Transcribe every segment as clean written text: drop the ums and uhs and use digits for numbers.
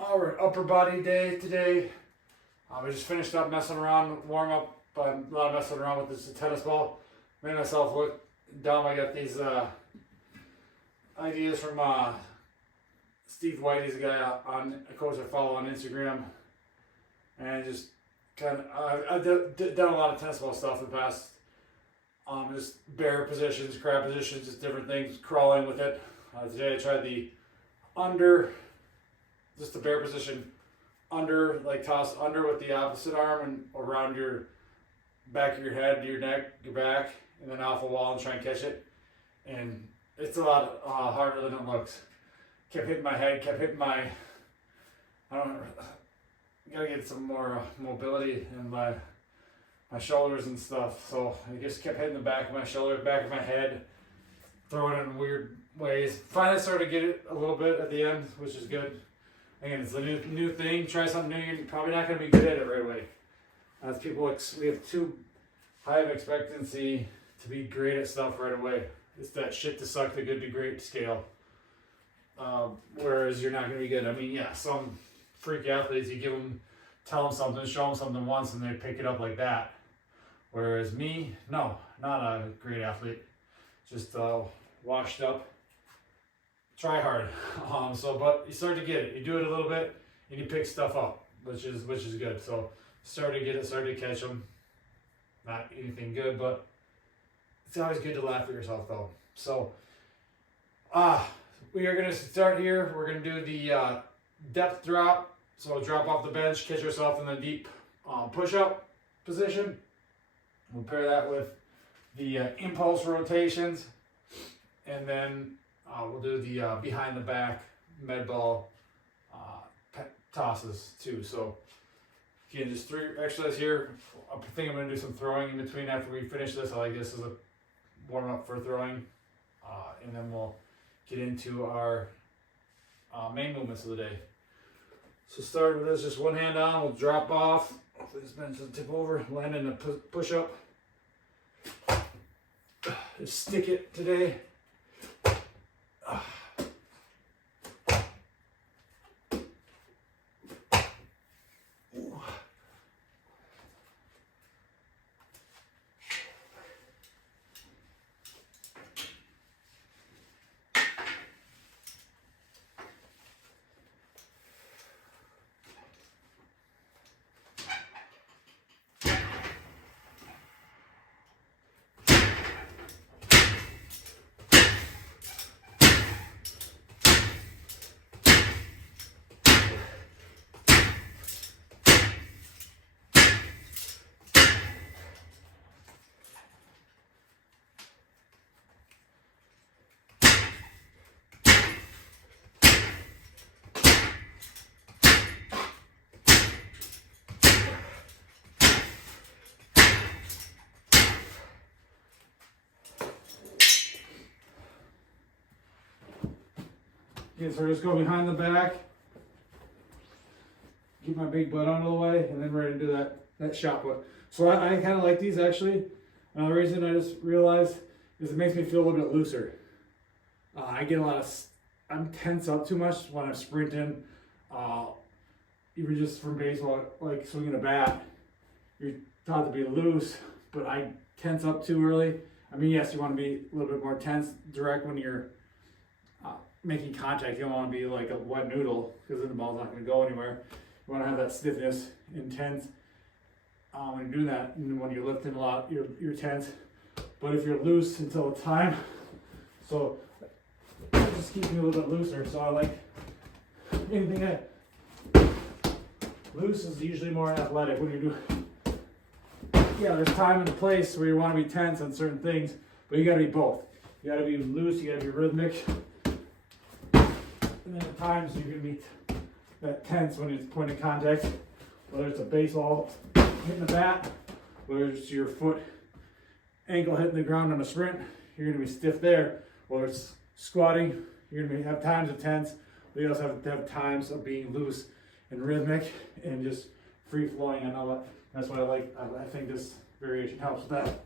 Our upper body day today. We just finished up messing around, warm up, but a lot of messing around with this tennis ball. Made myself look dumb. I got these ideas from Steve White. He's a guy on a coach I follow on Instagram, and just kind of I've done a lot of tennis ball stuff in the past. Just bear positions, crab positions, just different things, crawling with it. Today I tried the under, just the bear position, under, like toss under with the opposite arm and around your back of your head, your neck, your back, and then off a wall and try and catch it. And it's a lot harder than it looks. Kept hitting my head, kept hitting my, gotta get some more mobility in my shoulders and stuff. So I just kept hitting the back of my shoulder, back of my head, throwing it in weird ways. Finally started to get it a little bit at the end, which is good. Again, it's a new thing. Try something new. You're probably not going to be good at it right away. As people, we have too high of expectancy to be great at stuff right away. It's that shit to suck, the good to great scale. Whereas you're not going to be good. I mean, yeah, some freak athletes, you tell them something, show them something once, and they pick it up like that. Whereas me, no, not a great athlete. Just washed up. Try hard. But you start to get it. You do it a little bit, and you pick stuff up, which is good. So start to get it, start to catch them. Not anything good, but it's always good to laugh at yourself, though. So we are gonna start here. We're gonna do the depth drop. So drop off the bench, catch yourself in the deep push-up position. We'll pair that with the impulse rotations, and then we'll do the behind the back med ball tosses too. So again, just 3 exercises here. I think I'm going to do some throwing in between after we finish this. I like this as a warm up for throwing, and then we'll get into our main movements of the day. So start with this, just one hand on, we'll drop off. Hopefully this bench doesn't tip over, land in a push up. Just stick it today. Okay, so we're just going behind the back. Keep my big butt out of the way, and then we're going to do that shot put. So I kind of like these actually. Another reason I just realized is it makes me feel a little bit looser. I get I'm tense up too much when I'm sprinting. Even just from baseball, like swinging a bat, you're taught to be loose, but I tense up too early. I mean, yes, you want to be a little bit more tense, direct when you're making contact. You don't want to be like a wet noodle because then the ball's not going to go anywhere. You want to have that stiffness, intense. When you're doing that, and when you're lifting a lot, you're tense. But if you're loose until time, so it just keeps me a little bit looser. So I like anything that loose is usually more athletic when you're doing. Yeah, there's time and a place where you want to be tense on certain things, but you got to be both. You got to be loose. You got to be rhythmic. And then at times you're going to be that tense when it's point of contact, whether it's a baseball hitting the bat, whether it's your foot ankle hitting the ground on a sprint, you're going to be stiff there. Whether it's squatting, you're going to have times of tense, but you also have to have times of being loose and rhythmic and just free flowing. I know that's what I like. I think this variation helps with that.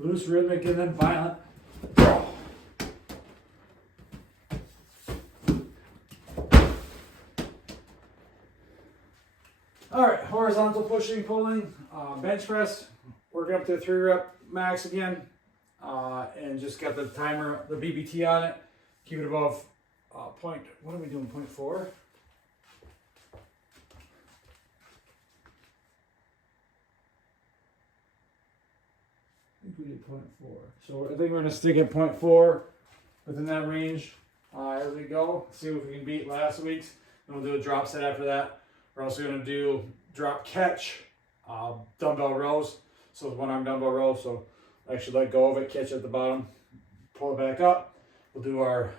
Loose, rhythmic, and then violent. All right, horizontal pushing, pulling, bench press. Working up to the 3 rep max again, and just got the timer, the BBT on it. Keep it above point. What are we doing? 0.4. I think we did 0.4. So I think we're gonna stick at 0.4 within that range as we go. See if we can beat last week's. Then we'll do a drop set after that. We're also gonna do drop catch, dumbbell rows. So it's 1 arm dumbbell row. So I actually let go of it, catch at the bottom, pull it back up. We'll do our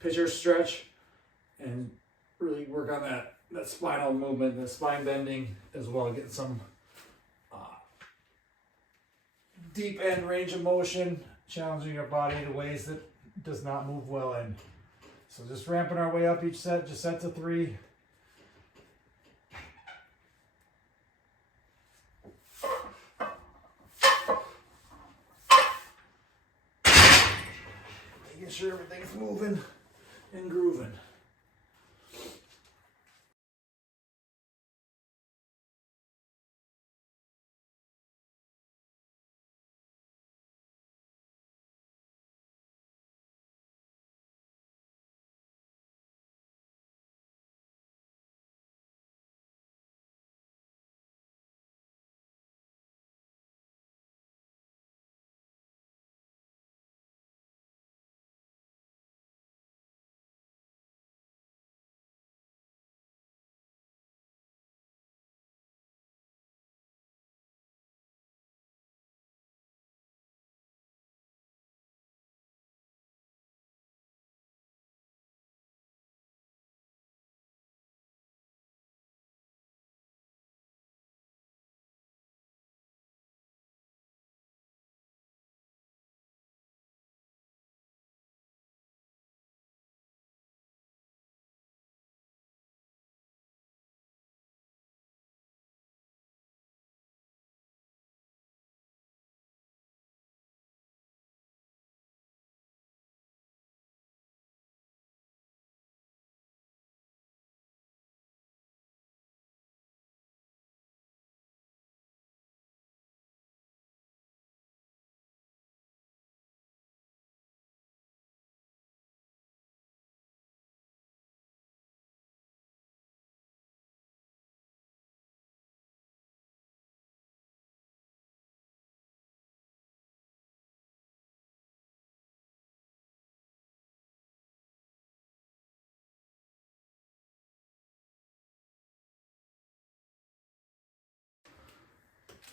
pitcher stretch and really work on that spinal movement, the spine bending as well, getting some deep end range of motion, challenging your body in ways that does not move well in. So just ramping our way up each set, just set to 3. Making sure everything's moving and grooving.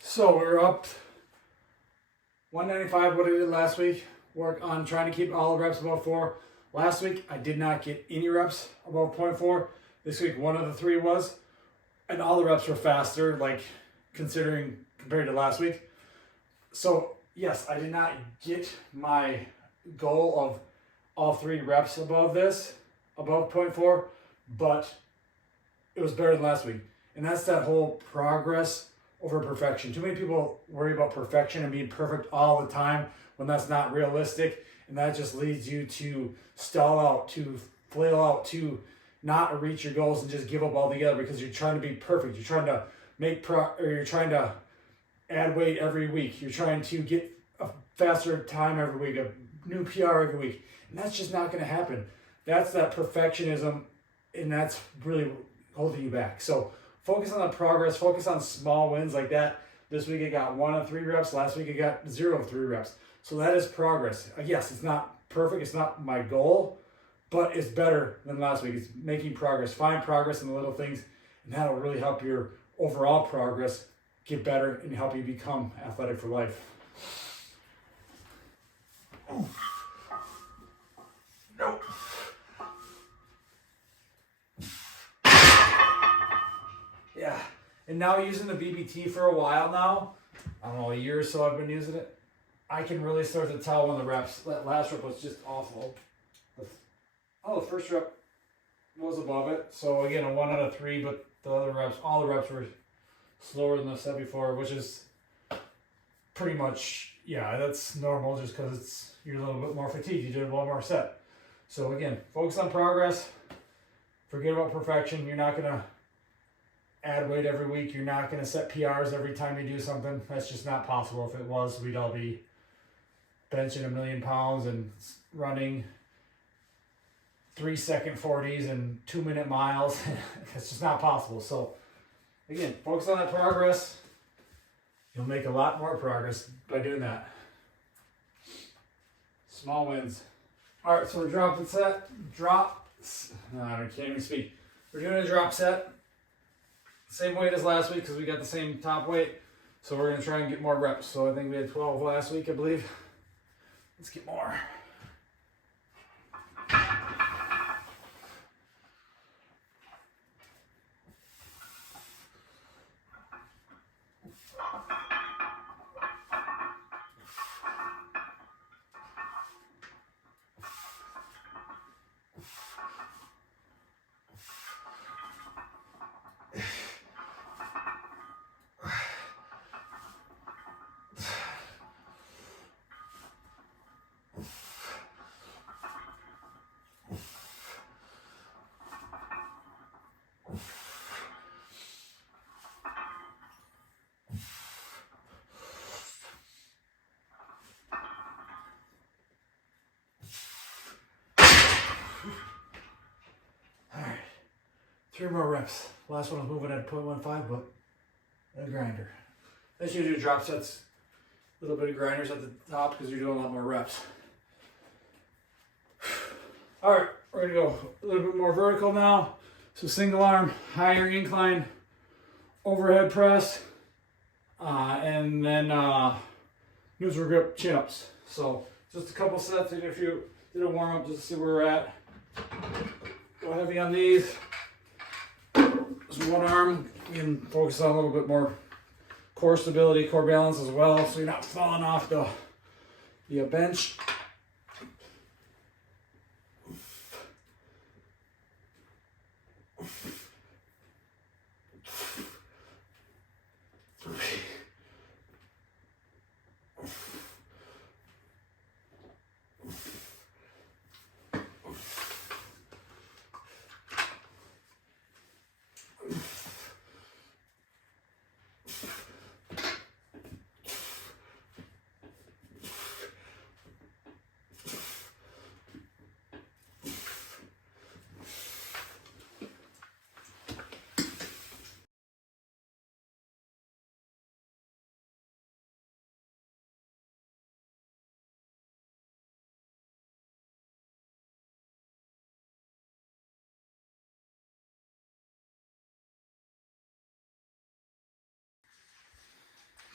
So we're up 195, what I did last week. Work on trying to keep all the reps above 4. Last week, I did not get any reps above 0.4. This week, 1 of the 3 was. And all the reps were faster, like considering compared to last week. So yes, I did not get my goal of all 3 reps above this, above 0.4, but it was better than last week. And that's that whole progress over perfection. Too many people worry about perfection and being perfect all the time when that's not realistic, and that just leads you to stall out, to flail out, to not reach your goals and just give up altogether because you're trying to be perfect. You're trying to you're trying to add weight every week. You're trying to get a faster time every week, a new PR every week, and that's just not going to happen. That's that perfectionism, and that's really holding you back. So focus on the progress, focus on small wins like that. This week I got 1 of 3 reps. Last week I got 0 of 3 reps. So that is progress. Yes, it's not perfect. It's not my goal, but it's better than last week. It's making progress. Find progress in the little things, and that'll really help your overall progress get better and help you become athletic for life. Nope. Yeah, and now using the BBT for a while now, I don't know, a year or so I've been using it, I can really start to tell when the reps, that last rep was just awful. The first rep was above it, so again, a 1 out of 3, but the other reps, all the reps were slower than the set before, which is pretty much, yeah, that's normal just because you're a little bit more fatigued. You did one more set. So again, focus on progress. Forget about perfection. You're not going to add weight every week. You're not going to set PRs every time you do something. That's just not possible. If it was, we'd all be benching 1,000,000 pounds and running 3-second 40s and 2-minute miles. It's just not possible. So again, focus on that progress. You'll make a lot more progress by doing that. Small wins. All right, so we're dropping set. I can't even speak. We're doing a drop set. Same weight as last week because we got the same top weight. So we're going to try and get more reps. So I think we had 12 last week, I believe. Let's get more. Alright, 3 more reps. Last one was moving at 0.15, but a grinder. Then you do drop sets, a little bit of grinders at the top because you're doing a lot more reps. Alright, we're going to go a little bit more vertical now. So single arm, higher incline, overhead press, and then neutral grip chin-ups. So just a couple sets, did a warm-up just to see where we're at. Go heavy on these. Just one arm, you can focus on a little bit more core stability, core balance as well, so you're not falling off the bench.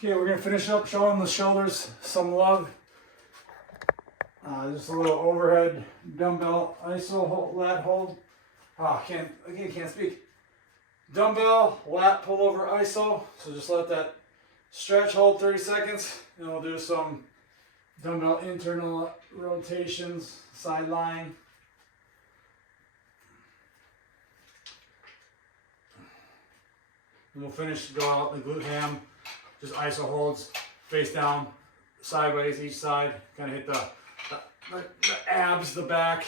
Okay, we're going to finish up showing the shoulders some love. Just a little overhead dumbbell iso lat hold. Can't speak. Dumbbell lat pull over iso. So just let that stretch, hold 30 seconds, and we'll do some dumbbell internal rotations, sideline. And we'll finish, go out the glute ham. Just iso holds, face down, sideways each side, kind of hit the abs, the back,